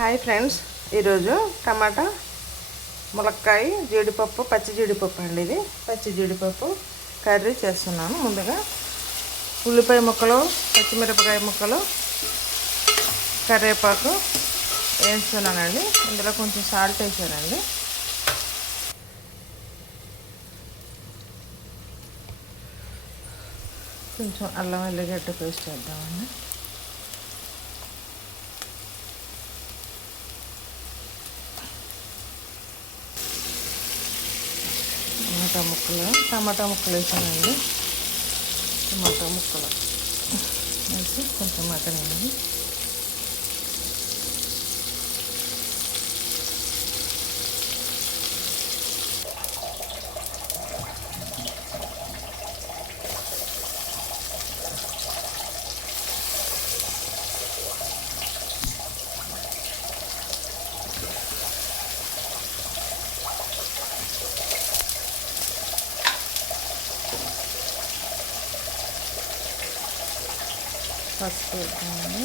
Hi friends, ఈరోజు టమాటా ములక్కాయ జీడిపప్పు పచ్చి జీడిపప్పు అండి. ఇది పచ్చి జీడిపప్పు కర్రీ చేస్తున్నాను. ముందుగా ఉల్లిపాయ ముక్కలు, పచ్చిమిరపకాయ ముక్కలు, కరివేపాకు వేస్తున్నానండి. ఇందులో కొంచెం సాల్ట్ వేసానండి. కొంచెం అల్లం వెల్లిగడ్డ పేస్ట్ వేద్దామండి. టమాటా ముక్కలు వేసానండి. టమాటా ముక్కలు వేసి కొంచెం మగ్గనివ్వండి. పసుపు వేద్దామండి.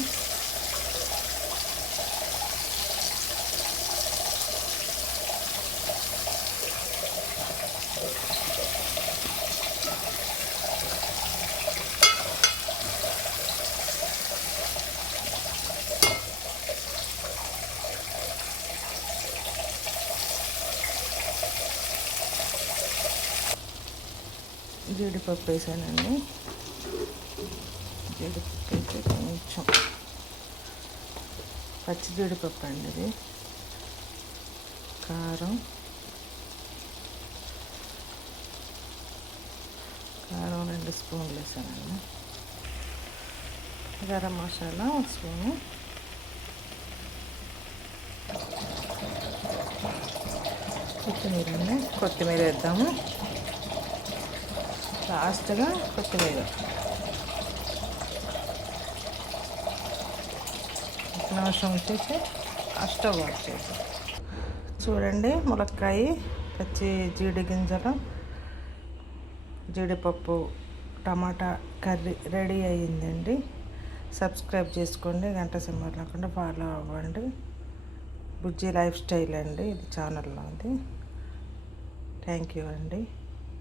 జీడిపప్పు వేసానండి. జీడిపప్పు వేసి కొంచెం పచ్చి జీడిపప్పు అండి. ఇది కారం 2 స్పూన్లు వేసానండి. గరం మసాలా 1 స్పూను, కొత్తిమీర అండి. కొత్తిమీర వేద్దాము. లాస్ట్గా కొత్తిమీర నిమిషం వచ్చేసి స్టవ్ ఆఫ్ చేద్దాం. చూడండి, ములక్కాయ పచ్చి జీడి గింజలు జీడిపప్పు టమాటా కర్రీ రెడీ అయ్యిందండి. సబ్స్క్రైబ్ చేసుకోండి, గంట సింబల్ లేకుండా ఫాలో అవ్వండి. బుజ్జి లైఫ్ స్టైల్ అండి, ఇది ఛానల్లో ఉంది. థ్యాంక్ యూ అండి.